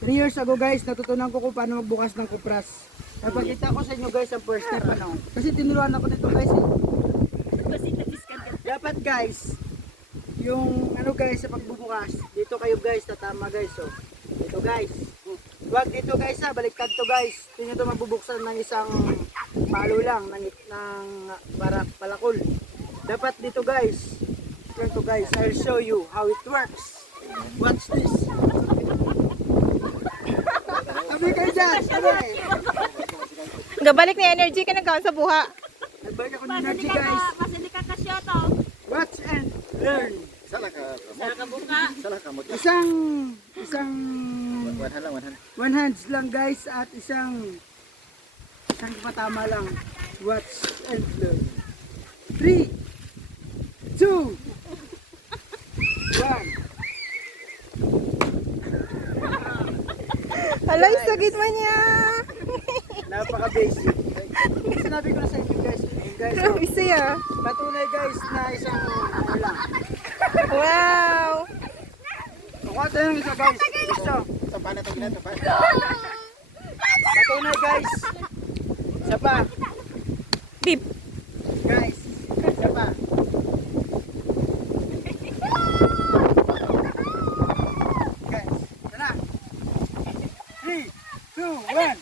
3 years ago guys, natutunan ko kung paano magbukas ng kupras. Napakita ko sa inyo guys ang first step ano. Kasi tinuruan ako dito guys eh. Dapat guys, yung ano guys sa pagbubukas, dito kayo guys, tatama guys oh. Dito guys. Wag dito guys ha, baliktad to guys. Tingnan to mabubuksan ng isang palo lang, ng para palakol. Dapat dito guys. Ganito guys, I'll show you how it works. Watch this. Sabi kayo dyan, sabi. Gabalik ni energy ka nagkaon sa buha. Nagbalik ako ng energy guys. Masili ka kasyo to. Watch and learn. Salah ka. Salah ka buka. Salah ka mo. Isang one hands lang guys at isang patama lang. Watch and learn. 3, 2, 1. Alay, sagit man niya. Napaka-basic. Sinabi ko na sa inyo guys. Guys, oh, Isa ya. patunay guys na isang ano lang. Wow. Kuha tayo ng isa guys. Gusto. Tapan na to ginan tapan. Patunay guys. Isa pa. Beep. Guys. Isa pa. Guys. Tara. 3, 2, 1.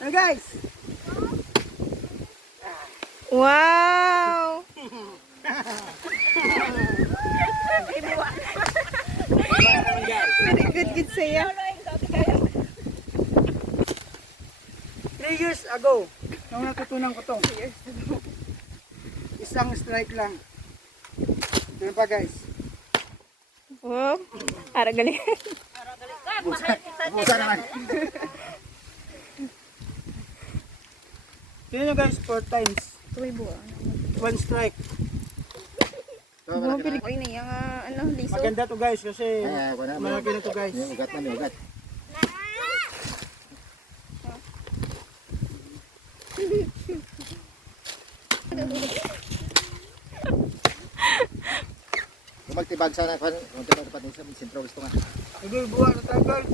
Now guys. Wow. Very good saya. 3 years ago, nung natutunan ko to. Isang strike lang. Ano pa guys? Wow. Ara galing. Busa naman. Tignan nyo guys, 4 times. Tuloy buha. 1 strike. Wow, pili ko ini yang ano, liso. Maganda to guys kasi Ay, wala na. malaki na to guys. May ugat na, may ugat. Kung magtibag sana, kung magtibag dapat din sa sentro, gusto nga. Nagulbuha na tayo guys.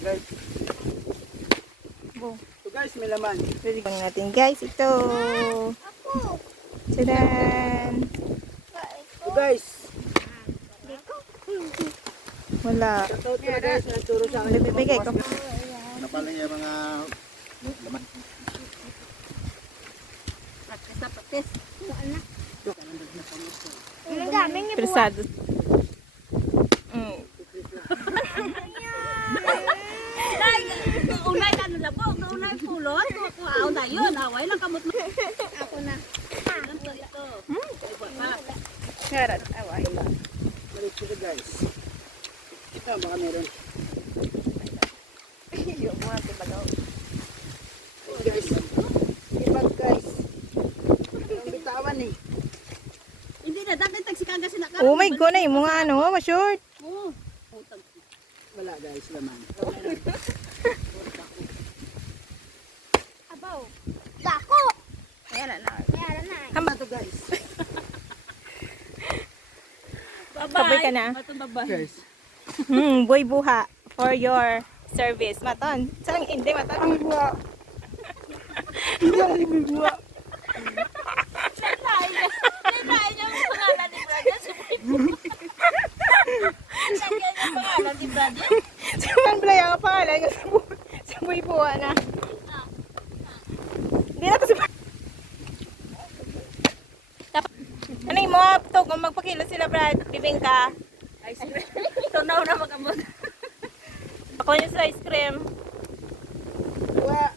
Guys. So guys, may laman. Pili lang natin guys ito. Tadan. So guys, Wala. shoutout ko na guys, nagturo sa akin. Bibigay ko. Ano pala yung mga laman? Praktis na praktis. Persado. Mm. Unay ano na po, unay pulot, kuha na yun, away lang kamot mo. Ako na. Ito. Karat. Away. Balik ko guys. Ito, baka meron. Yung mga tibagaw. Guys, ibag guys. Ang bitawan eh. Hindi na, dapat tagsikaga sila ka. Oh my god, na yung mga ano, ma-short. Oo. Wala guys, laman. Abaw. Dako. Ayan na. Hamba to guys. Sabay ka na. Babay. Guys. Boy buha for your service. Maton. Saan hindi maton? Ang buwa. Ang buwa. Lain niya ang pangalan ni Brother. Lagyan niya ang pangalan ni Brother. Saan pala yung pangalan niya sa boy buha na? Hindi na to si ano yung mga to, kung magpakilo sila Brad, bibingka. Ice cream. Tunaw na magamot. Ako niyo sa ice cream. Buwa.